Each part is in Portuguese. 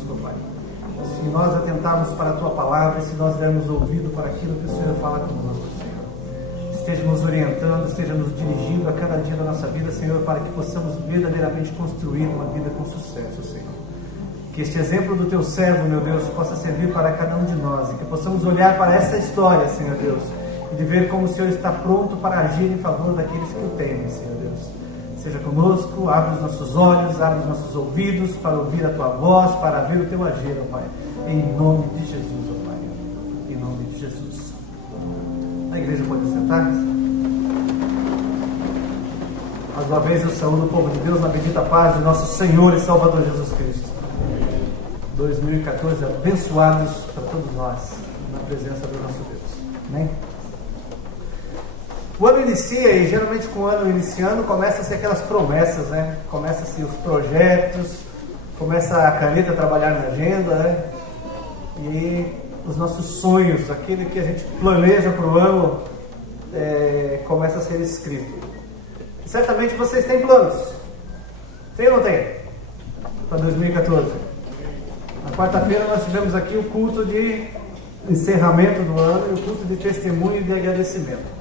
Pai. Se nós atentarmos para a Tua palavra, se nós dermos ouvido para aquilo que o Senhor fala conosco, Senhor, esteja nos orientando, esteja nos dirigindo a cada dia da nossa vida, Senhor, para que possamos verdadeiramente construir uma vida com sucesso, Senhor. Que este exemplo do Teu servo, meu Deus, possa servir para cada um de nós e que possamos olhar para essa história, Senhor Deus, e de ver como o Senhor está pronto para agir em favor daqueles que o temem, Senhor Deus. Seja conosco, abre os nossos olhos, abre os nossos ouvidos para ouvir a Tua voz, para ver o Teu agir, ó Pai. Em nome de Jesus, ó Pai. Em nome de Jesus. A igreja pode sentar-se. Mais uma vez eu saúdo o povo de Deus na bendita paz de nosso Senhor e Salvador Jesus Cristo. 2014 abençoados para todos nós, na presença do nosso Deus. Amém? O ano inicia e geralmente com o ano iniciando começa-se aquelas promessas, né? Começa-se os projetos, começa a caneta a trabalhar na agenda, né? E os nossos sonhos, aquilo que a gente planeja para o ano, começa a ser escrito. E certamente vocês têm planos. Tem ou não tem? Para 2014. Na quarta-feira nós tivemos aqui o culto de encerramento do ano e o culto de testemunho e de agradecimento.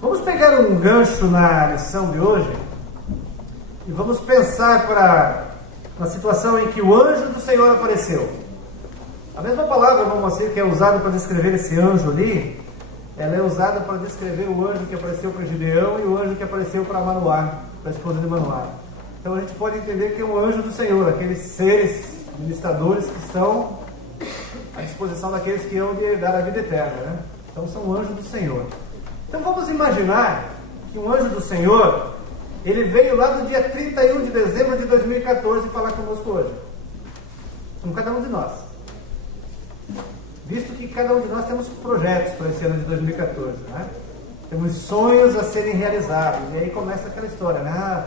Vamos pegar um gancho na lição de hoje e vamos pensar na situação em que o anjo do Senhor apareceu. A mesma palavra, vamos dizer, que é usada para descrever esse anjo ali, ela é usada para descrever o anjo que apareceu para Gideão e o anjo que apareceu para Manoá, para a esposa de Manoá. Então a gente pode entender que é um anjo do Senhor, aqueles seres ministradores que estão à disposição daqueles que hão de herdar a vida eterna, né? Então são anjos do Senhor. Então vamos imaginar que um anjo do Senhor, ele veio lá no dia 31 de dezembro de 2014 falar conosco hoje. Com cada um de nós. Visto que cada um de nós temos projetos para esse ano de 2014, né? Temos sonhos a serem realizados. E aí começa aquela história, né?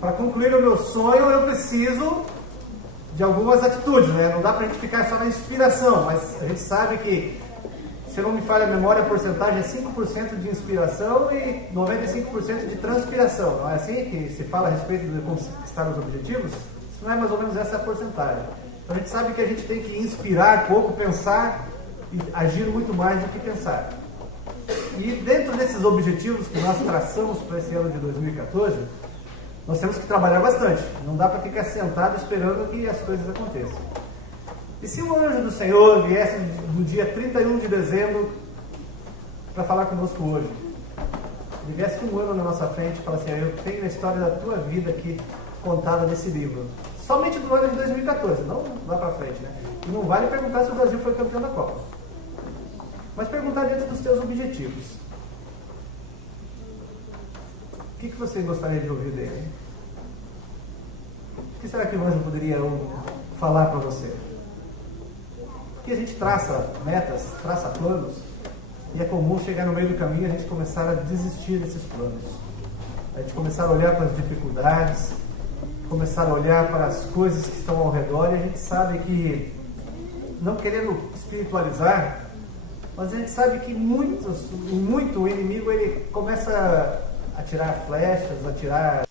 Para concluir o meu sonho eu preciso de algumas atitudes, né? Não dá para a gente ficar só na inspiração, mas a gente sabe que, se não me falha a memória, a porcentagem é 5% de inspiração e 95% de transpiração. Não é assim que se fala a respeito de conquistar os objetivos? Isso não é mais ou menos essa a porcentagem. Então a gente sabe que a gente tem que inspirar pouco, pensar e agir muito mais do que pensar. E dentro desses objetivos que nós traçamos para esse ano de 2014, nós temos que trabalhar bastante. Não dá para ficar sentado esperando que as coisas aconteçam. E se o anjo do Senhor viesse no dia 31 de dezembro para falar conosco hoje, ele viesse com um ano na nossa frente e falasse assim: eu tenho a história da tua vida aqui contada nesse livro, somente do ano de 2014, não lá para frente, né? E não vale perguntar se o Brasil foi campeão da Copa, mas perguntar dentro dos teus objetivos. O que você gostaria de ouvir dele? O que será que o anjo poderia falar para você? Porque a gente traça metas, traça planos, e é comum chegar no meio do caminho e a gente começar a desistir desses planos. A gente começar a olhar para as dificuldades, começar a olhar para as coisas que estão ao redor, e a gente sabe que, não querendo espiritualizar, mas a gente sabe que muito o inimigo ele começa a tirar flechas, a tirar...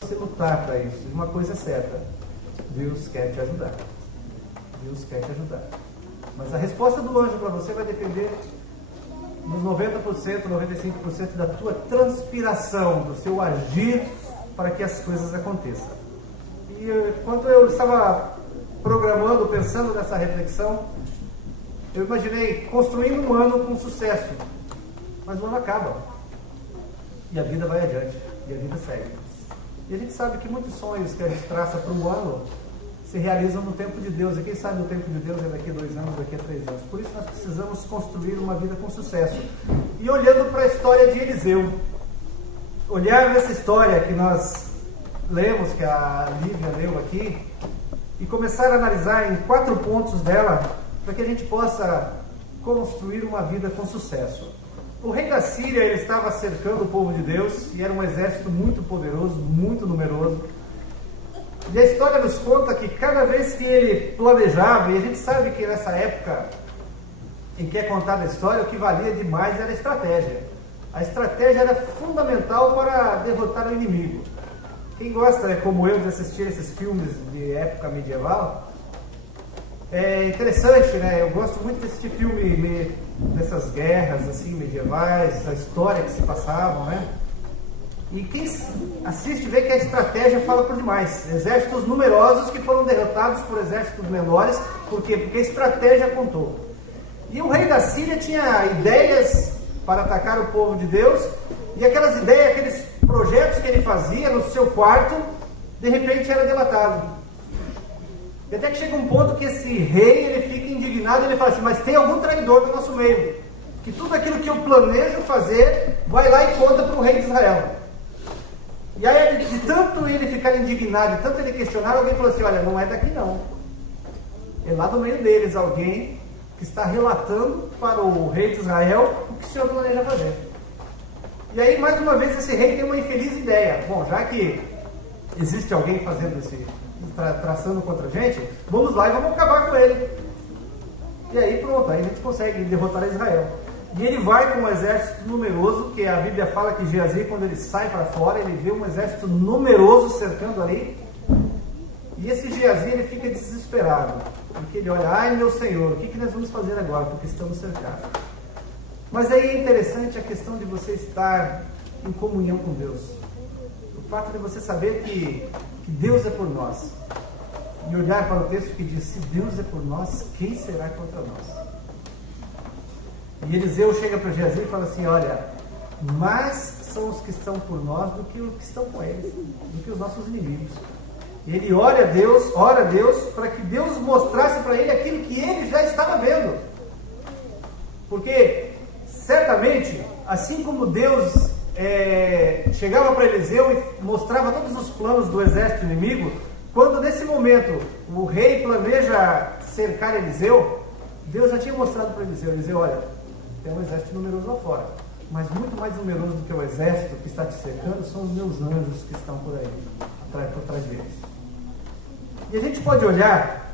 Você lutar para isso. E uma coisa é certa: Deus quer te ajudar. Deus quer te ajudar. Mas a resposta do anjo para você vai depender nos 90%, 95% da tua transpiração, do seu agir para que as coisas aconteçam. E quando eu estava programando, pensando nessa reflexão, eu imaginei construindo um ano com sucesso. Mas o ano acaba. E a vida vai adiante. E a vida segue. E a gente sabe que muitos sonhos que a gente traça para um ano se realizam no tempo de Deus. E quem sabe o tempo de Deus é daqui a 2 anos, daqui a 3 anos. Por isso nós precisamos construir uma vida com sucesso. E olhando para a história de Eliseu, olhar nessa história que nós lemos, que a Lívia leu aqui, e começar a analisar em 4 pontos dela, para que a gente possa construir uma vida com sucesso. O rei da Síria, ele estava cercando o povo de Deus, e era um exército muito poderoso, muito numeroso. E a história nos conta que cada vez que ele planejava, e a gente sabe que nessa época em que é contada a história, o que valia demais era a estratégia. A estratégia era fundamental para derrotar o inimigo. Quem gosta, como eu, de assistir esses filmes de época medieval, é interessante, né? Eu gosto muito de assistir filme dessas guerras assim, medievais, a história que se passavam, né? E quem assiste vê que a estratégia fala por demais. Exércitos numerosos que foram derrotados por exércitos menores. Por quê? Porque a estratégia contou. E o rei da Síria tinha ideias para atacar o povo de Deus, e aquelas ideias, aqueles projetos que ele fazia no seu quarto, de repente era delatado. E até que chega um ponto que esse rei, ele fica indignado, e ele fala assim, mas tem algum traidor do nosso meio, que tudo aquilo que eu planejo fazer, vai lá e conta para o rei de Israel. E aí, de tanto ele ficar indignado, de tanto ele questionar, alguém falou assim, olha, não é daqui não. É lá do meio deles alguém que está relatando para o rei de Israel o que o Senhor planeja fazer. E aí, mais uma vez, esse rei tem uma infeliz ideia. Bom, já que existe alguém fazendo traçando contra a gente, vamos lá e vamos acabar com ele. E aí pronto, aí a gente consegue derrotar Israel. E ele vai com um exército numeroso, que a Bíblia fala que Geazi, quando ele sai para fora, ele vê um exército numeroso cercando ali. E esse Geazi, ele fica desesperado, porque ele olha, ai meu Senhor, o que nós vamos fazer agora, porque estamos cercados. Mas aí é interessante a questão de você estar em comunhão com Deus. O fato de você saber que Deus é por nós. E olhar para o texto que diz, se Deus é por nós, quem será contra nós? E Eliseu chega para Geazi e fala assim, olha, mais são os que estão por nós do que os que estão com eles, do que os nossos inimigos. E ele ora a Deus, para que Deus mostrasse para ele aquilo que ele já estava vendo. Porque, certamente, assim como Deus chegava para Eliseu e mostrava todos os planos do exército inimigo, quando nesse momento o rei planeja cercar Eliseu, Deus já tinha mostrado para Eliseu, olha, tem um exército numeroso lá fora, mas muito mais numeroso do que o exército que está te cercando são os meus anjos que estão por aí, por trás deles. E a gente pode olhar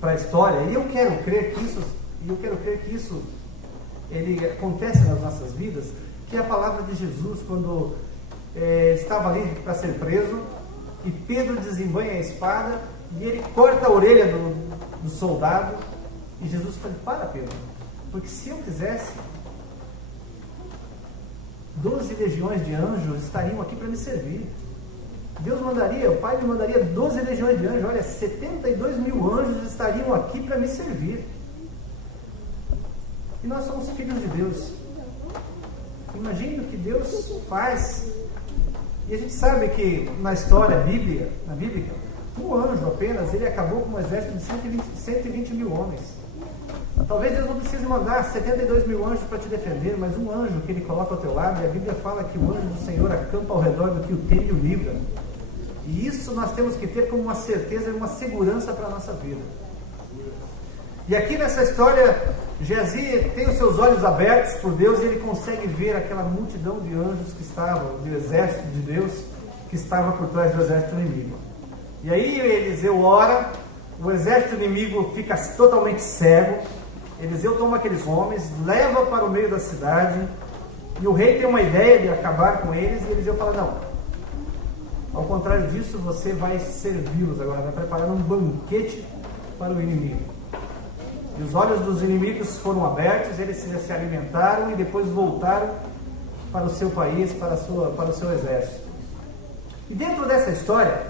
para a história, e eu quero crer que isso ele acontece nas nossas vidas, que é a palavra de Jesus, quando estava ali para ser preso, e Pedro desembanha a espada, e ele corta a orelha do soldado, e Jesus fala, para Pedro, porque se eu quisesse, 12 legiões de anjos estariam aqui para me servir. Deus mandaria, o Pai me mandaria 12 legiões de anjos, olha, 72 mil anjos estariam aqui para me servir. E nós somos filhos de Deus. Imagine o que Deus faz. E a gente sabe que na história bíblica, um anjo apenas, ele acabou com um exército de 120 mil homens. Talvez Deus não precise mandar 72 mil anjos para te defender, mas um anjo que ele coloca ao teu lado, e a Bíblia fala que o anjo do Senhor acampa ao redor do que o teme e o livra. E isso nós temos que ter como uma certeza e uma segurança para a nossa vida. E aqui nessa história, Geazi tem os seus olhos abertos por Deus e ele consegue ver aquela multidão de anjos que estavam, do exército de Deus, que estava por trás do exército inimigo. E aí Eliseu ora, o exército inimigo fica totalmente cego, Eliseu toma aqueles homens, leva para o meio da cidade, e o rei tem uma ideia de acabar com eles, e Eliseu fala, não, ao contrário disso, você vai servi-los agora, vai preparar um banquete para o inimigo. E os olhos dos inimigos foram abertos, eles se alimentaram e depois voltaram para o seu país, para o seu exército. E dentro dessa história,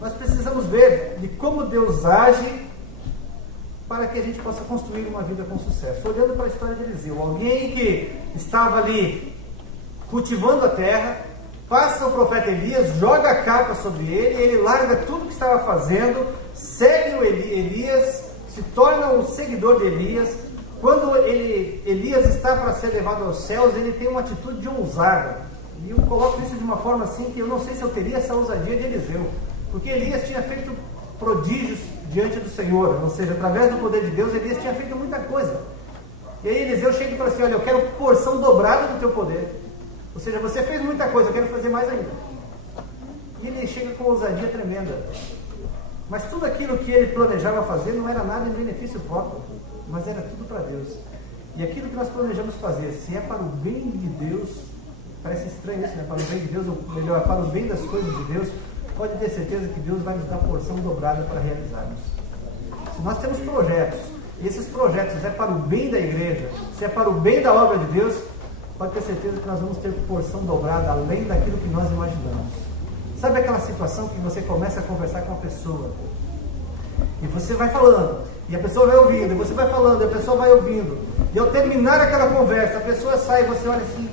nós precisamos ver de como Deus age para que a gente possa construir uma vida com sucesso. Olhando para a história de Eliseu, alguém que estava ali cultivando a terra, passa o profeta Elias, joga a capa sobre ele, ele larga tudo que estava fazendo, segue o Elias, se torna um seguidor de Elias. Quando Elias está para ser levado aos céus, ele tem uma atitude de ousada. E eu coloco isso de uma forma assim que eu não sei se eu teria essa ousadia de Eliseu. Porque Elias tinha feito prodígios diante do Senhor, ou seja, através do poder de Deus, Elias tinha feito muita coisa. E aí Eliseu chega e fala assim: olha, eu quero porção dobrada do teu poder. Ou seja, você fez muita coisa, eu quero fazer mais ainda. E ele chega com ousadia tremenda. Mas tudo aquilo que ele planejava fazer não era nada em benefício próprio, mas era tudo para Deus. E aquilo que nós planejamos fazer, se é para o bem de Deus, parece estranho isso, né? Para o bem de Deus, ou melhor, para o bem das coisas de Deus, pode ter certeza que Deus vai nos dar porção dobrada para realizarmos. Se nós temos projetos, e esses projetos é para o bem da igreja, se é para o bem da obra de Deus, pode ter certeza que nós vamos ter porção dobrada além daquilo que nós imaginamos. Sabe aquela situação que você começa a conversar com uma pessoa e você vai falando, e a pessoa vai ouvindo, e você vai falando, e a pessoa vai ouvindo, e ao terminar aquela conversa, a pessoa sai e você olha assim: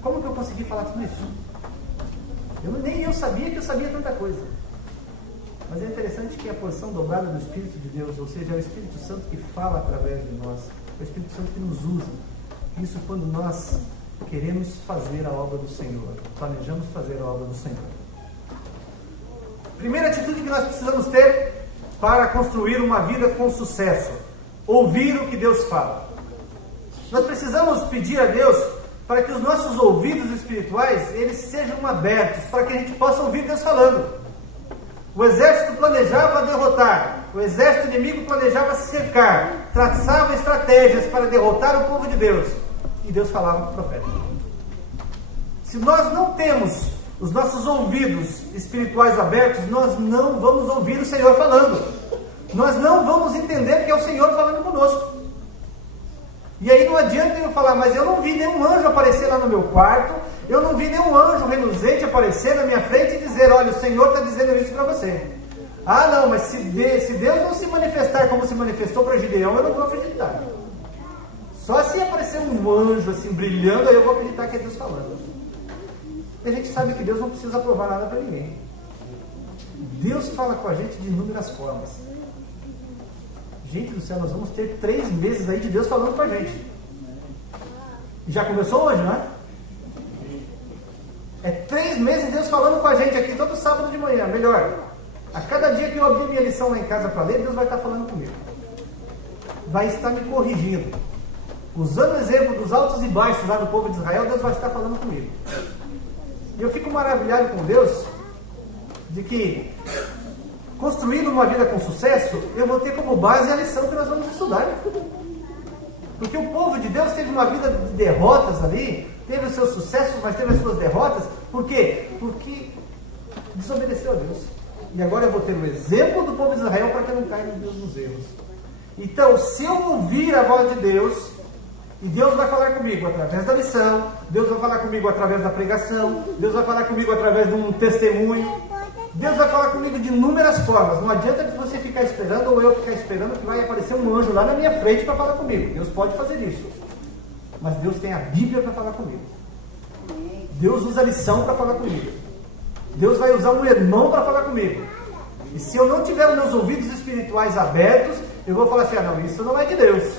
como que eu consegui falar tudo isso? Nem eu sabia que eu sabia tanta coisa. Mas é interessante que a porção dobrada do Espírito de Deus, ou seja, é o Espírito Santo que fala através de nós, é o Espírito Santo que nos usa. Isso quando nós queremos fazer a obra do Senhor, planejamos fazer a obra do Senhor. Primeira atitude que nós precisamos ter para construir uma vida com sucesso: ouvir o que Deus fala. Nós precisamos pedir a Deus para que os nossos ouvidos espirituais eles sejam abertos, para que a gente possa ouvir Deus falando. O exército planejava derrotar, o exército inimigo planejava cercar, traçava estratégias para derrotar o povo de Deus, e Deus falava com o profeta. Se nós não temos os nossos ouvidos espirituais abertos, nós não vamos ouvir o Senhor falando, nós não vamos entender que é o Senhor falando conosco. E aí não adianta eu falar: mas eu não vi nenhum anjo aparecer lá no meu quarto, eu não vi nenhum anjo reluzente aparecer na minha frente e dizer: olha, o Senhor está dizendo isso para você. Ah não, mas se Deus não se manifestar como se manifestou para Gideão, eu não vou acreditar. Só se aparecer um anjo assim brilhando, aí eu vou acreditar que é Deus falando. E a gente sabe que Deus não precisa provar nada para ninguém. Deus fala com a gente de inúmeras formas. Gente do céu, nós vamos ter 3 meses aí de Deus falando com a gente. E já começou hoje, não é? É 3 meses de Deus falando com a gente aqui todo sábado de manhã. Melhor, a cada dia que eu abrir minha lição lá em casa para ler, Deus vai estar falando comigo. Vai estar me corrigindo. Usando o exemplo dos altos e baixos lá do povo de Israel, Deus vai estar falando comigo. E eu fico maravilhado com Deus de que, construindo uma vida com sucesso, eu vou ter como base a lição que nós vamos estudar. Porque o povo de Deus teve uma vida de derrotas ali, teve os seus sucessos, mas teve as suas derrotas. Por quê? Porque desobedeceu a Deus. E agora eu vou ter o exemplo do povo de Israel para que eu não caia nos erros. Então, se eu ouvir a voz de Deus, e Deus vai falar comigo através da lição, Deus vai falar comigo através da pregação, Deus vai falar comigo através de um testemunho, Deus vai falar comigo de inúmeras formas. Não adianta você ficar esperando ou eu ficar esperando que vai aparecer um anjo lá na minha frente para falar comigo. Deus pode fazer isso, mas Deus tem a Bíblia para falar comigo. Deus usa a lição para falar comigo. Deus vai usar um irmão para falar comigo. E se eu não tiver os meus ouvidos espirituais abertos, eu vou falar assim: ah não, isso não é de Deus.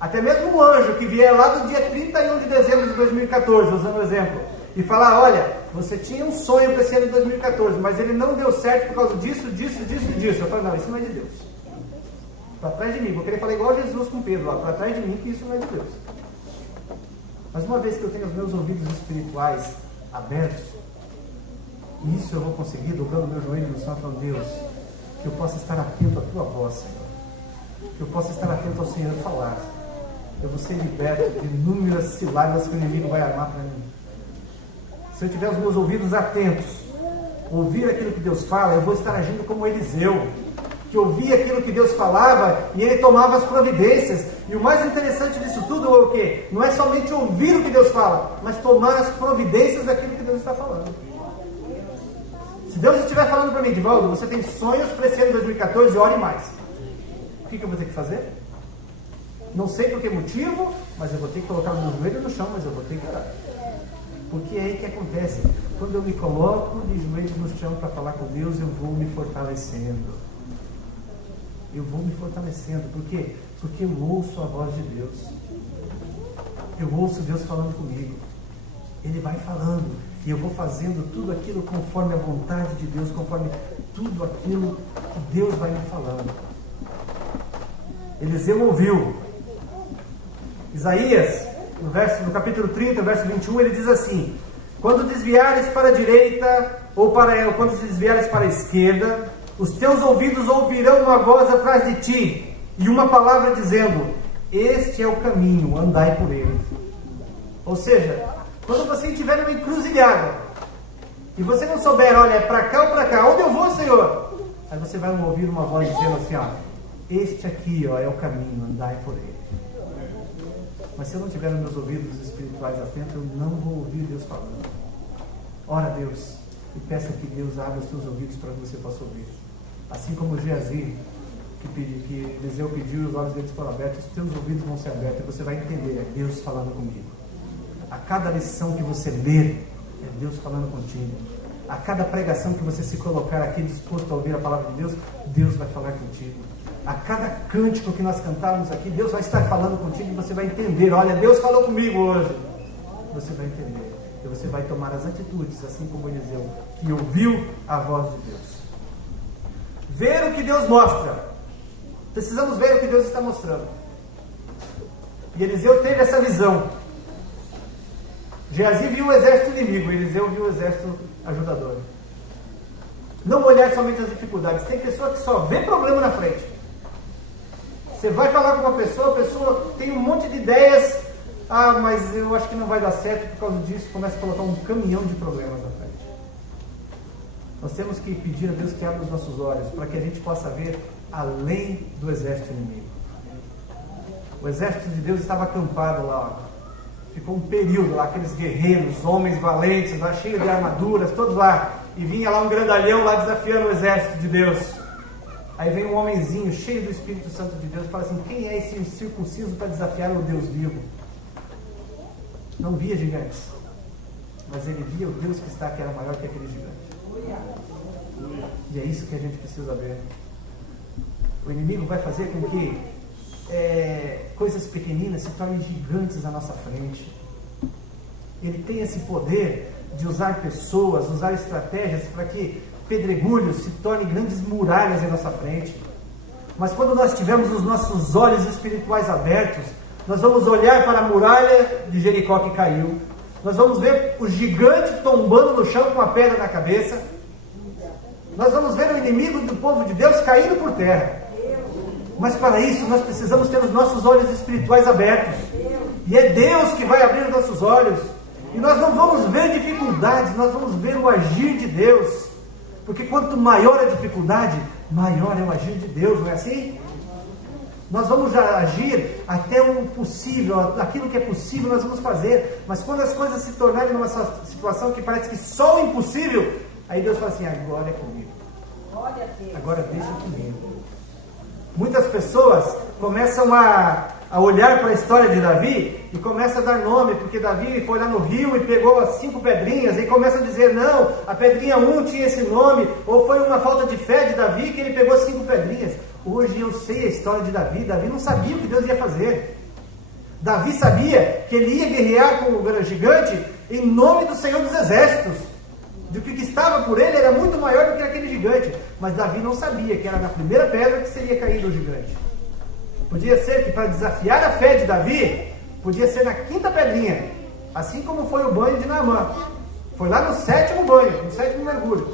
Até mesmo um anjo que vier lá do dia 31 de dezembro de 2014, usando o exemplo, e falar: olha, você tinha um sonho para esse ano de 2014, mas ele não deu certo por causa disso, disso, disso e disso. Eu falo: não, isso não é de Deus. Para trás de mim, vou querer falar igual Jesus com Pedro, para trás de mim, que isso não é de Deus. Mas uma vez que eu tenho os meus ouvidos espirituais abertos, isso eu vou conseguir, dobrando meu joelho no chão, falando: Deus, que eu possa estar atento à tua voz, Senhor. Que eu possa estar atento ao Senhor falar. Eu vou ser liberto de inúmeras ciladas que o inimigo vai armar para mim. Se eu tiver os meus ouvidos atentos, ouvir aquilo que Deus fala, eu vou estar agindo como Eliseu, que ouvia aquilo que Deus falava e ele tomava as providências. E o mais interessante disso tudo é o quê? Não é somente ouvir o que Deus fala, mas tomar as providências daquilo que Deus está falando. Se Deus estiver falando para mim: Divaldo, você tem sonhos para esse ano de 2014, ore mais. O que eu vou ter que fazer? Não sei por que motivo, mas eu vou ter que colocar o meu joelho no chão, mas eu vou ter que orar. Porque é aí que acontece. Quando eu me coloco de joelhos no chão para falar com Deus, eu vou me fortalecendo. Eu vou me fortalecendo. Por quê? Porque eu ouço a voz de Deus. Eu ouço Deus falando comigo. Ele vai falando, e eu vou fazendo tudo aquilo conforme a vontade de Deus, conforme tudo aquilo que Deus vai me falando. Eliseu ouviu. Isaías, no capítulo 30, verso 21, ele diz assim: quando desviares para a direita, ou quando desviares para a esquerda, os teus ouvidos ouvirão uma voz atrás de ti, e uma palavra dizendo: este é o caminho, andai por ele. Ou seja, quando você estiver numa encruzilhada, e você não souber, olha, é para cá ou para cá, onde eu vou, Senhor? Aí você vai ouvir uma voz dizendo assim, ó, este aqui, ó, é o caminho, andai por ele. Mas se eu não tiver nos meus ouvidos espirituais atentos, eu não vou ouvir Deus falando. Ora a Deus, e peça que Deus abra os seus ouvidos para que você possa ouvir. Assim como Geazi, que Eliseu pediu, os olhos deles foram abertos, os teus ouvidos vão ser abertos, e você vai entender, é Deus falando comigo. A cada lição que você ler, é Deus falando contigo. A cada pregação que você se colocar aqui disposto a ouvir a palavra de Deus, Deus vai falar contigo. A cada cântico que nós cantarmos aqui, Deus vai estar falando contigo e você vai entender. Olha, Deus falou comigo hoje. Você vai entender. E você vai tomar as atitudes, assim como Eliseu, que ouviu a voz de Deus. Ver o que Deus mostra. Precisamos ver o que Deus está mostrando. E Eliseu teve essa visão. Geazi viu o exército inimigo, Eliseu viu o exército ajudador. Não olhar somente as dificuldades. Tem pessoa que só vê problema na frente. Você vai falar com uma pessoa, a pessoa tem um monte de ideias. Ah, mas eu acho que não vai dar certo por causa disso. Começa a colocar um caminhão de problemas na frente. Nós temos que pedir a Deus que abra os nossos olhos para que a gente possa ver além do exército inimigo. O exército de Deus estava acampado lá. Ficou um período lá, aqueles guerreiros, homens valentes, lá cheios de armaduras, todos lá. E vinha lá um grandalhão lá desafiando o exército de Deus. Aí vem um homenzinho cheio do Espírito Santo de Deus e fala assim: quem é esse incircunciso para desafiar o Deus vivo? Não via gigantes, mas ele via o Deus que está, que era maior que aquele gigante. E é isso que a gente precisa ver. O inimigo vai fazer com que coisas pequeninas se tornem gigantes à nossa frente. Ele tem esse poder de usar pessoas, usar estratégias para que pedregulhos se tornem grandes muralhas em nossa frente. Mas quando nós tivermos os nossos olhos espirituais abertos, nós vamos olhar para a muralha de Jericó que caiu, nós vamos ver o gigante tombando no chão com a pedra na cabeça, nós vamos ver o inimigo do povo de Deus caindo por terra. Mas para isso nós precisamos ter os nossos olhos espirituais abertos. E é Deus que vai abrir os nossos olhos. E nós não vamos ver dificuldades, nós vamos ver o agir de Deus. Porque quanto maior a dificuldade, maior é o agir de Deus, não é assim? Nós vamos agir até o possível, aquilo que é possível nós vamos fazer. Mas quando as coisas se tornarem numa situação que parece que só o impossível, aí Deus fala assim: agora é comigo. Agora deixa comigo. Muitas pessoas começam a olhar para a história de Davi e começam a dar nome, porque Davi foi lá no rio e pegou as 5 pedrinhas e começam a dizer: não, a pedrinha 1 tinha esse nome, ou foi uma falta de fé de Davi que ele pegou 5 pedrinhas. Hoje eu sei a história de Davi. Davi não sabia o que Deus ia fazer. Davi sabia que ele ia guerrear com o gigante em nome do Senhor dos Exércitos. Do que estava por ele era muito maior do que aquele gigante. Mas Davi não sabia que era na primeira pedra que seria caído o gigante. Podia ser que para desafiar a fé de Davi, podia ser na 5ª pedrinha. Assim como foi o banho de Naamã. Foi lá no 7º banho, no 7º mergulho.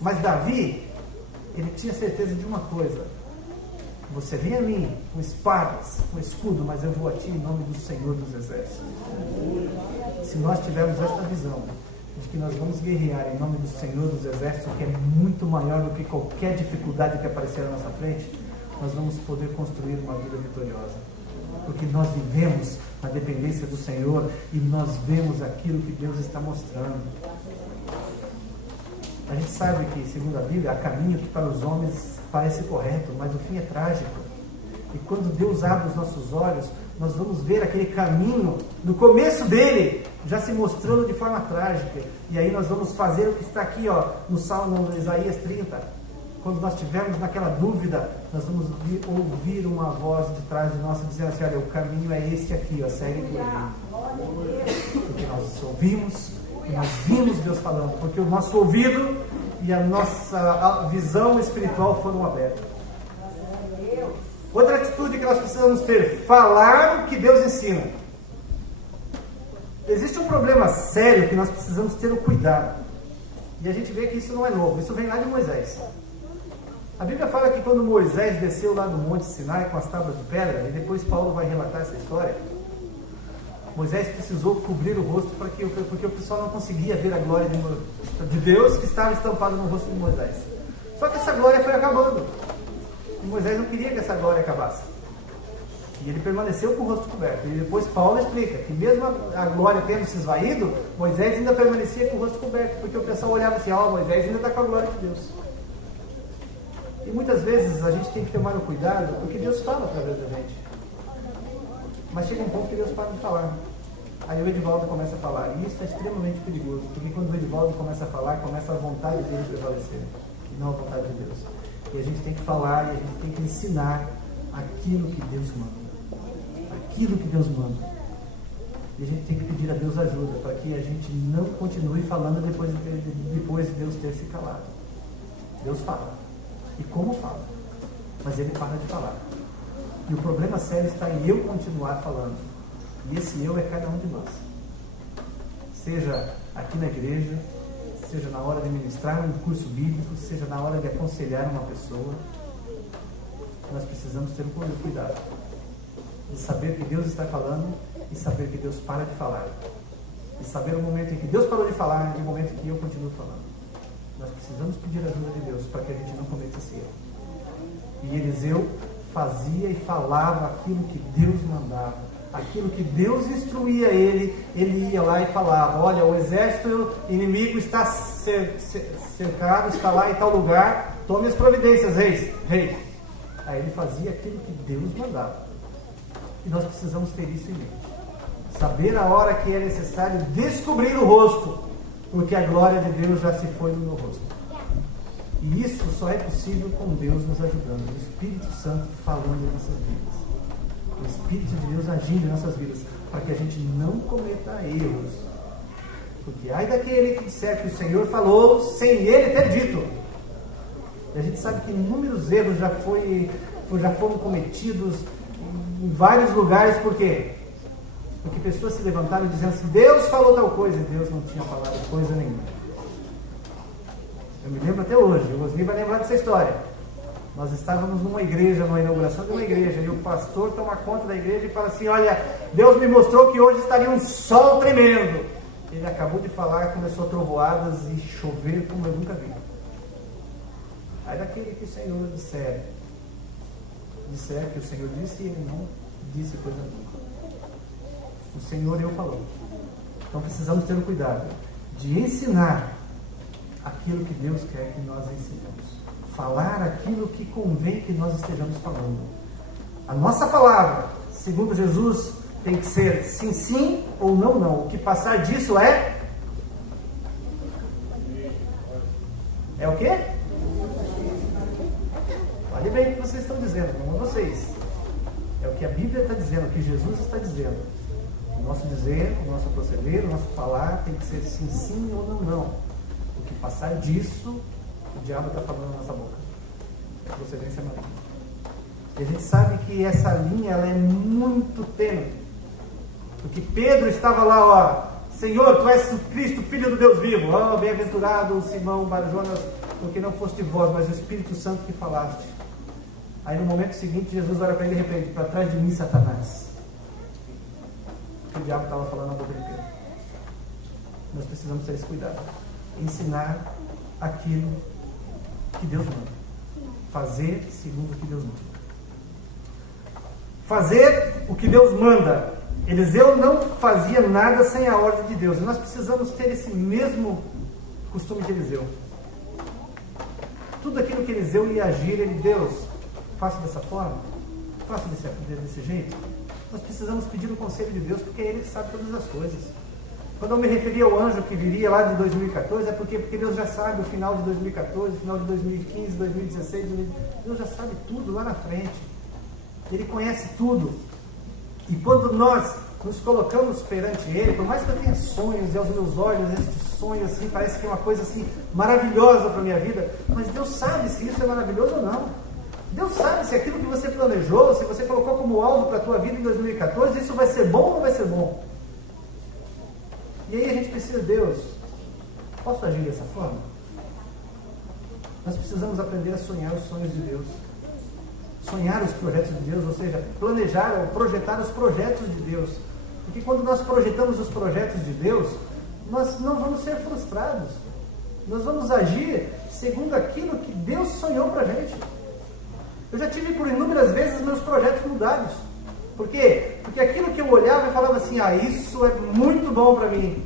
Mas Davi, ele tinha certeza de uma coisa: você vem a mim com espadas, com escudo, mas eu vou a ti em nome do Senhor dos Exércitos. Se nós tivermos esta visão de que nós vamos guerrear em nome do Senhor dos Exércitos, que é muito maior do que qualquer dificuldade que aparecer na nossa frente, nós vamos poder construir uma vida vitoriosa. Porque nós vivemos na dependência do Senhor e nós vemos aquilo que Deus está mostrando. A gente sabe que, segundo a Bíblia, há caminho que para os homens parece correto, mas o fim é trágico. E quando Deus abre os nossos olhos, nós vamos ver aquele caminho, no começo dele, já se mostrando de forma trágica. E aí nós vamos fazer o que está aqui, ó, no Isaías 30. Quando nós estivermos naquela dúvida, nós vamos ouvir uma voz de trás de nós dizendo assim: olha, o caminho é esse aqui, ó, segue por ele. Porque nós ouvimos E nós vimos Deus falando, porque o nosso ouvido e a nossa visão espiritual foram abertas. Outra atitude que nós precisamos ter: falar o que Deus ensina. Existe um problema sério que nós precisamos ter o cuidado. E a gente vê que isso não é novo, isso vem lá de Moisés. A Bíblia fala que quando Moisés desceu lá no Monte Sinai com as tábuas de pedra, e depois Paulo vai relatar essa história, Moisés precisou cobrir o rosto porque o pessoal não conseguia ver a glória de Deus que estava estampada no rosto de Moisés. Só que essa glória foi acabando. E Moisés não queria que essa glória acabasse. E ele permaneceu com o rosto coberto. E depois Paulo explica que mesmo a glória tendo se esvaído, Moisés ainda permanecia com o rosto coberto, porque o pessoal olhava assim: Moisés ainda está com a glória de Deus. E muitas vezes a gente tem que tomar o cuidado, porque Deus fala através da gente. Mas chega um ponto que Deus para de falar. Aí o Edivaldo começa a falar. E isso é extremamente perigoso, porque quando o Edivaldo começa a falar, começa a vontade dele prevalecer, e não a vontade de Deus. E a gente tem que falar, e a gente tem que ensinar aquilo que Deus manda. Aquilo que Deus manda. E a gente tem que pedir a Deus ajuda, para que a gente não continue falando depois de Deus ter se calado. Deus fala. E como fala? Mas Ele para de falar. E o problema sério está em eu continuar falando. E esse eu é cada um de nós. Seja aqui na igreja, seja na hora de ministrar um curso bíblico, seja na hora de aconselhar uma pessoa. Nós precisamos ter um cuidado de saber que Deus está falando e saber que Deus para de falar. E saber o momento em que Deus parou de falar e o momento em que eu continuo falando. Nós precisamos pedir a ajuda de Deus para que a gente não cometa esse erro. E Eliseu fazia e falava aquilo que Deus mandava, aquilo que Deus instruía ele ia lá e falava: olha, o exército inimigo está cercado, está lá em tal lugar, tome as providências, rei. Aí ele fazia aquilo que Deus mandava. E nós precisamos ter isso em mente. Saber a hora que é necessário descobrir o rosto, porque a glória de Deus já se foi do meu rosto. E isso só é possível com Deus nos ajudando, o Espírito Santo falando em nossas vidas, o Espírito de Deus agindo em nossas vidas, para que a gente não cometa erros. Porque ai daquele que disser que o Senhor falou sem Ele ter dito. E a gente sabe que inúmeros erros já foram cometidos em vários lugares. Por quê? Porque pessoas se levantaram dizendo assim: Deus falou tal coisa, e Deus não tinha falado coisa nenhuma. Eu me lembro até hoje, o Osni vai lembrar dessa história. Nós estávamos numa igreja, numa inauguração de uma igreja, e o pastor toma conta da igreja e fala assim: olha, Deus me mostrou que hoje estaria um sol tremendo. Ele acabou de falar, começou a trovoadas e chover como eu nunca vi. Aí daquele que o Senhor disser que o Senhor disse, e ele não disse coisa nenhuma. O Senhor eu falou. Então precisamos ter o cuidado de ensinar aquilo que Deus quer que nós ensinemos. Falar aquilo que convém que nós estejamos falando. A nossa palavra, segundo Jesus, tem que ser sim, sim ou não, não. O que passar disso é o quê? Olhe bem o que vocês estão dizendo, não é vocês. É o que a Bíblia está dizendo, o que Jesus está dizendo. O nosso dizer, o nosso proceder, o nosso falar tem que ser sim, sim ou não, não. O que passar disso, o diabo está falando na nossa boca. É procedência maligna. E a gente sabe que essa linha ela é muito tênue. Porque Pedro estava lá, Senhor, tu és o Cristo, Filho do Deus vivo. Bem-aventurado Simão Bar-Jonas, porque não foste vós, mas o Espírito Santo que falaste. Aí no momento seguinte, Jesus olha para ele e repreende: para trás de mim, Satanás. Porque o diabo estava falando na boca de Pedro. Nós precisamos ter esse cuidado. Ensinar aquilo que Deus manda. Fazer segundo o que Deus manda. Fazer o que Deus manda. Eliseu não fazia nada sem a ordem de Deus. E nós precisamos ter esse mesmo costume de Eliseu. Tudo aquilo que Eliseu ia agir, Deus, faça dessa forma, faça desse jeito. Nós precisamos pedir o conselho de Deus, porque é Ele que sabe todas as coisas. Quando eu me referi ao anjo que viria lá de 2014, é porque Deus já sabe o final de 2014, o final de 2015, 2016, Deus já sabe tudo lá na frente. Ele conhece tudo. E quando nós nos colocamos perante Ele, por mais que eu tenha sonhos e aos meus olhos este sonho assim, parece que é uma coisa assim maravilhosa para a minha vida, mas Deus sabe se isso é maravilhoso ou não. Deus sabe se aquilo que você planejou, se você colocou como alvo para a tua vida em 2014, isso vai ser bom ou não vai ser bom. E aí a gente precisa, Deus, posso agir dessa forma? Nós precisamos aprender a sonhar os sonhos de Deus. Sonhar os projetos de Deus, ou seja, planejar ou projetar os projetos de Deus. Porque quando nós projetamos os projetos de Deus, nós não vamos ser frustrados. Nós vamos agir segundo aquilo que Deus sonhou para a gente. Eu já tive por inúmeras vezes meus projetos mudados. Por quê? Porque aquilo que eu olhava e falava assim, isso é muito bom para mim.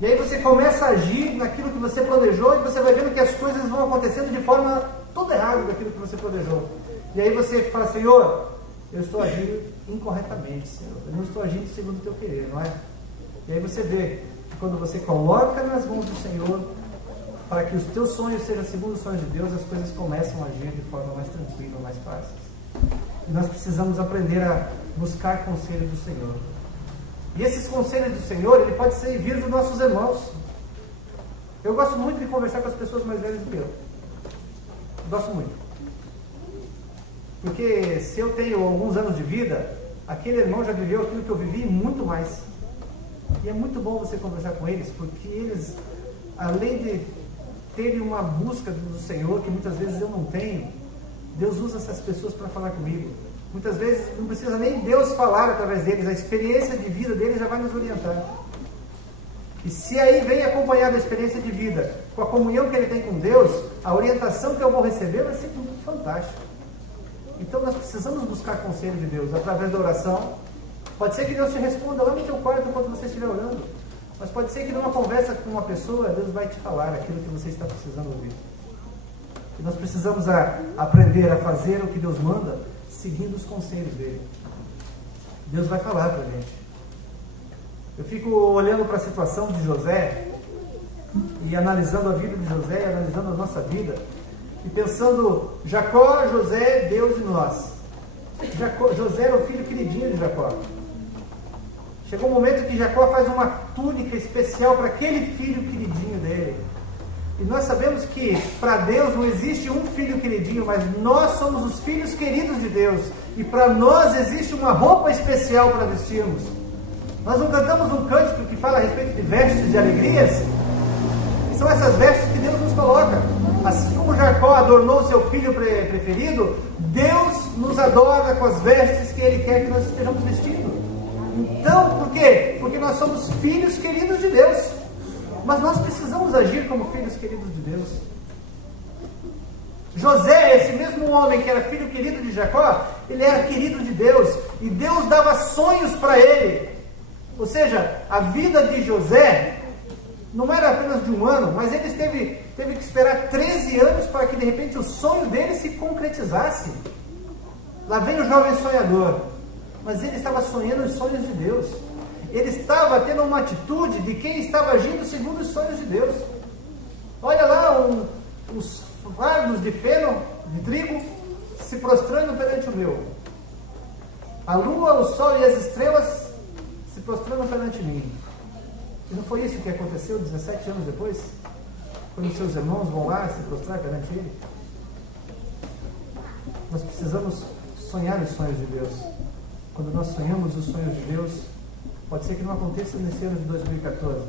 E aí você começa a agir naquilo que você planejou e você vai vendo que as coisas vão acontecendo de forma toda errada daquilo que você planejou. E aí você fala, Senhor, eu estou agindo incorretamente, Senhor. Eu não estou agindo segundo o teu querer, não é? E aí você vê que quando você coloca nas mãos do Senhor, para que os teus sonhos sejam segundo os sonhos de Deus, as coisas começam a agir de forma mais tranquila, mais fácil. E nós precisamos aprender a buscar conselho do Senhor. E esses conselhos do Senhor, ele pode ser vir dos nossos irmãos. Eu gosto muito de conversar com as pessoas mais velhas do que eu. Gosto muito. Porque se eu tenho alguns anos de vida, aquele irmão já viveu aquilo que eu vivi e muito mais. E é muito bom você conversar com eles, porque eles, além de terem uma busca do Senhor, que muitas vezes eu não tenho, Deus usa essas pessoas para falar comigo. Muitas vezes não precisa nem Deus falar através deles, a experiência de vida deles já vai nos orientar. E se aí vem acompanhado a experiência de vida com a comunhão que ele tem com Deus, a orientação que eu vou receber vai ser fantástica. Então nós precisamos buscar conselho de Deus através da oração. Pode ser que Deus te responda lá no teu quarto enquanto você estiver orando, mas pode ser que numa conversa com uma pessoa, Deus vai te falar aquilo que você está precisando ouvir. E nós precisamos aprender a fazer o que Deus manda, seguindo os conselhos dele. Deus vai falar para a gente. Eu fico olhando para a situação de José e analisando a vida de José, analisando a nossa vida e pensando, Jacó, José, Deus e nós. José era o filho queridinho de Jacó. Chegou um momento que Jacó faz uma túnica especial para aquele filho queridinho dele. E nós sabemos que para Deus não existe um filho queridinho, mas nós somos os filhos queridos de Deus. E para nós existe uma roupa especial para vestirmos. Nós não cantamos um cântico que fala a respeito de vestes de alegrias? E são essas vestes que Deus nos coloca. Assim como Jacó adornou seu filho preferido, Deus nos adorna com as vestes que Ele quer que nós estejamos vestindo. Então, por quê? Porque nós somos filhos queridos de Deus. Mas nós precisamos agir como filhos queridos de Deus. José, esse mesmo homem que era filho querido de Jacó, ele era querido de Deus. E Deus dava sonhos para ele. Ou seja, a vida de José não era apenas de um ano, mas ele teve que esperar 13 anos para que de repente o sonho dele se concretizasse. Lá vem o jovem sonhador. Mas ele estava sonhando os sonhos de Deus. Ele estava tendo uma atitude de quem estava agindo segundo os sonhos de Deus. Olha lá os fardos de feno, de trigo, se prostrando perante o meu. A lua, o sol e as estrelas se prostrando perante mim. E não foi isso que aconteceu 17 anos depois? Quando seus irmãos vão lá se prostrar perante ele? Nós precisamos sonhar os sonhos de Deus. Quando nós sonhamos os sonhos de Deus, pode ser que não aconteça nesse ano de 2014.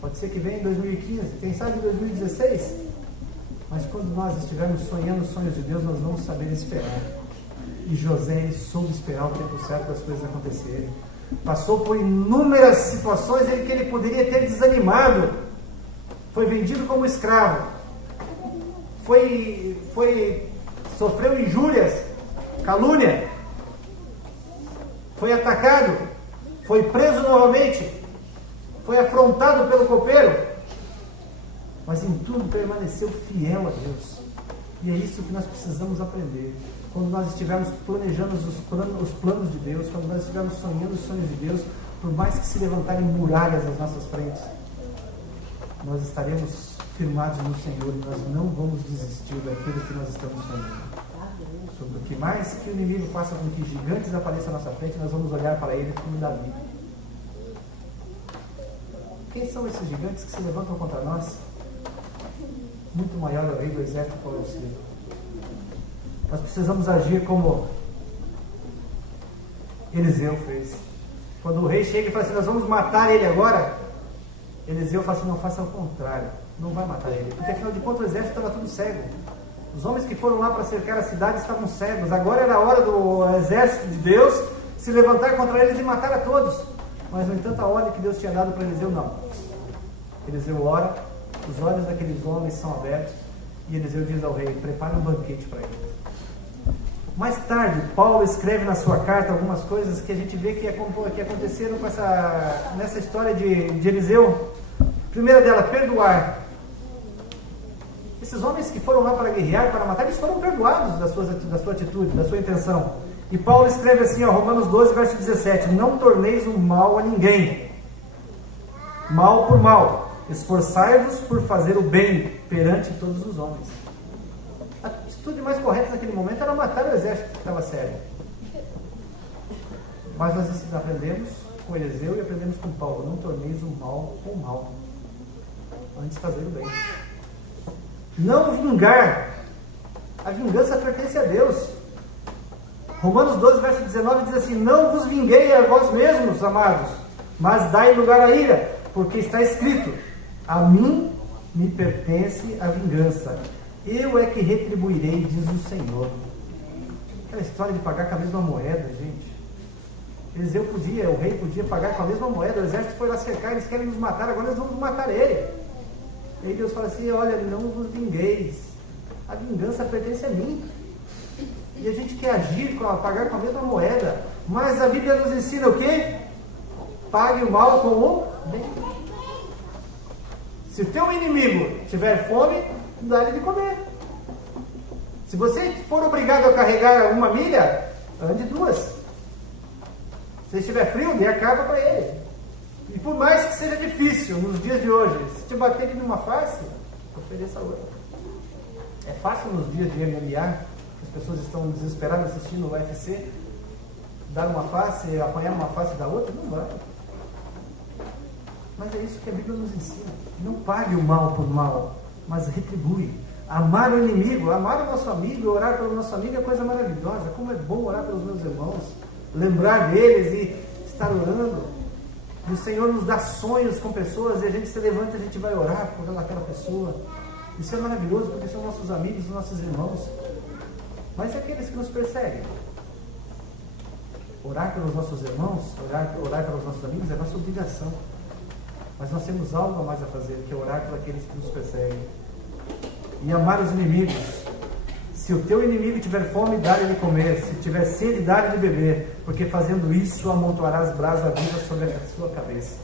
Pode ser que venha em 2015, quem sabe em 2016. Mas quando nós estivermos sonhando os sonhos de Deus, nós vamos saber esperar. E José, ele soube esperar o tempo certo das coisas acontecerem. Passou por inúmeras situações em que ele poderia ter desanimado. Foi vendido como escravo. Sofreu injúrias, calúnia. Foi atacado. Foi preso novamente. Foi afrontado pelo copeiro. Mas em tudo permaneceu fiel a Deus. E é isso que nós precisamos aprender. Quando nós estivermos planejando os planos de Deus, quando nós estivermos sonhando os sonhos de Deus, por mais que se levantarem muralhas nas nossas frentes, nós estaremos firmados no Senhor e nós não vamos desistir daquilo que nós estamos sonhando. Sobre o que mais que o inimigo faça com que gigantes apareçam à nossa frente, nós vamos olhar para ele como Davi. Quem são esses gigantes que se levantam contra nós? Muito maior é o rei do exército que o Ciro. Nós precisamos agir como Eliseu fez. Quando o rei chega e fala assim, nós vamos matar ele agora, Eliseu fala assim, não, faça ao contrário, não vai matar ele, porque afinal de contas o exército estava tudo cego. Os homens que foram lá para cercar a cidade estavam cegos. Agora era a hora do exército de Deus se levantar contra eles e matar a todos. Mas, no entanto, a ordem que Deus tinha dado para Eliseu, não. Eliseu ora, os olhos daqueles homens são abertos, e Eliseu diz ao rei, prepare um banquete para eles. Mais tarde, Paulo escreve na sua carta algumas coisas que a gente vê que aconteceram nessa história de Eliseu. A primeira dela, perdoar. Esses homens que foram lá para guerrear, para matar, eles foram perdoados da sua atitude, da sua intenção. E Paulo escreve assim, Romanos 12, verso 17, não torneis o mal a ninguém, mal por mal, esforçai-vos por fazer o bem perante todos os homens. A atitude mais correta naquele momento era matar o exército que estava sério. Mas nós aprendemos com Eliseu e aprendemos com Paulo, não torneis o mal com o mal, antes fazer o bem. Não vingar. A vingança pertence a Deus. Romanos 12, verso 19 diz assim, não vos vinguei a vós mesmos, amados, mas dai lugar à ira, porque está escrito, a mim me pertence a vingança, eu é que retribuirei, diz o Senhor. Aquela história de pagar com a mesma moeda, gente. Eliseu o rei podia pagar com a mesma moeda, o exército foi lá cercar, eles querem nos matar, agora nós vamos matar ele. E aí Deus fala assim, olha, não vos vingueis, a vingança pertence a mim. E a gente quer agir, pagar com a mesma moeda, mas a Bíblia nos ensina o quê? Pague o mal com o bem. Se o teu inimigo tiver fome, dá-lhe de comer. Se você for obrigado a carregar uma milha, ande 2. Se estiver frio, dê a carga para ele. E por mais que seja difícil nos dias de hoje, se te bater aqui numa face, ofereça outra. É fácil nos dias de MMA, as pessoas estão desesperadas assistindo o UFC, dar uma face, apanhar uma face da outra? Não vai. Mas é isso que a Bíblia nos ensina. Não pague o mal por mal, mas retribui. Amar o inimigo, amar o nosso amigo, orar pelo nosso amigo é coisa maravilhosa. Como é bom orar pelos meus irmãos, lembrar deles e estar orando. E o Senhor nos dá sonhos com pessoas e a gente se levanta e a gente vai orar por aquela pessoa. Isso é maravilhoso porque são nossos amigos, nossos irmãos. Mas e aqueles que nos perseguem? Orar pelos nossos irmãos, orar pelos nossos amigos é nossa obrigação. Mas nós temos algo a mais a fazer, que é orar por aqueles que nos perseguem. E amar os inimigos. Se o teu inimigo tiver fome, dá-lhe de comer. Se tiver sede, dá-lhe de beber. Porque fazendo isso, amontoarás brasa viva sobre a sua cabeça.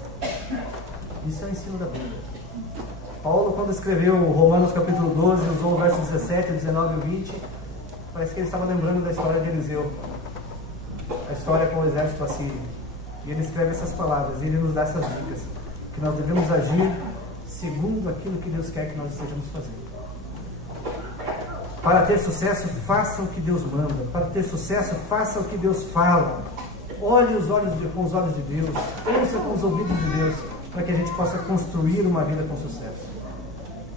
Isso é o ensino da Bíblia. Paulo, quando escreveu Romanos capítulo 12, usou o verso 17, 19 e 20, parece que ele estava lembrando da história de Eliseu. A história com o exército assírio. E ele escreve essas palavras, e ele nos dá essas dicas. Que nós devemos agir segundo aquilo que Deus quer que nós estejamos fazendo. Para ter sucesso, faça o que Deus manda. Para ter sucesso, faça o que Deus fala. Olhe com os olhos de Deus. Ouça com os ouvidos de Deus. Para que a gente possa construir uma vida com sucesso.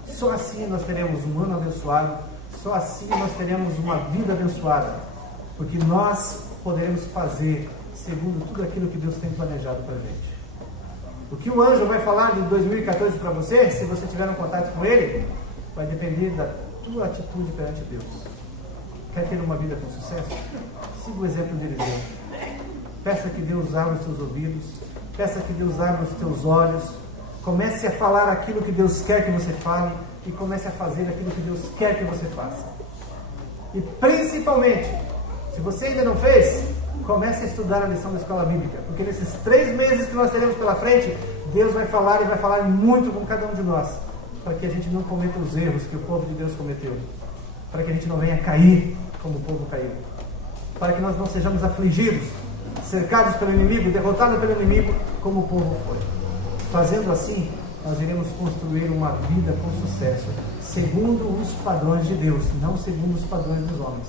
Só assim nós teremos um ano abençoado. Só assim nós teremos uma vida abençoada. Porque nós poderemos fazer segundo tudo aquilo que Deus tem planejado para a gente. O que o anjo vai falar de 2014 para você, se você tiver um contato com ele, vai depender da tua atitude perante Deus. Quer ter uma vida com sucesso? Siga o exemplo de Eliseu. Peça que Deus abra os teus ouvidos, peça que Deus abra os teus olhos, comece a falar aquilo que Deus quer que você fale e comece a fazer aquilo que Deus quer que você faça. E principalmente, se você ainda não fez, comece a estudar a lição da escola bíblica, porque nesses 3 meses que nós teremos pela frente, Deus vai falar e vai falar muito com cada um de nós, para que a gente não cometa os erros que o povo de Deus cometeu, para que a gente não venha cair como o povo caiu, para que nós não sejamos afligidos, cercados pelo inimigo, derrotados pelo inimigo, como o povo foi. Fazendo assim, nós iremos construir uma vida com sucesso, segundo os padrões de Deus, não segundo os padrões dos homens.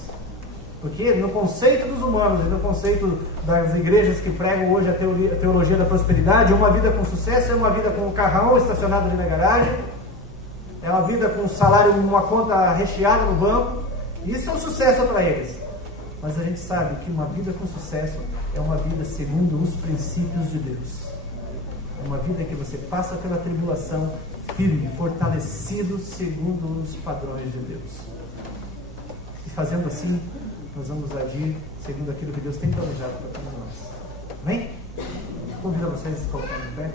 Porque no conceito dos humanos e no conceito das igrejas que pregam hoje a teologia da prosperidade, uma vida com sucesso é uma vida com um carrão estacionado ali na garagem, é uma vida com um salário, uma conta recheada no banco. Isso é um sucesso para eles. Mas a gente sabe que uma vida com sucesso é uma vida segundo os princípios de Deus. É uma vida que você passa pela tribulação firme, fortalecido segundo os padrões de Deus. E fazendo assim, nós vamos agir segundo aquilo que Deus tem planejado para todos nós. Amém? Convido vocês a se colocarem de pé.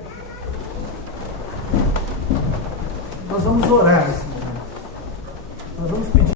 Nós vamos orar nesse momento. Nós vamos pedir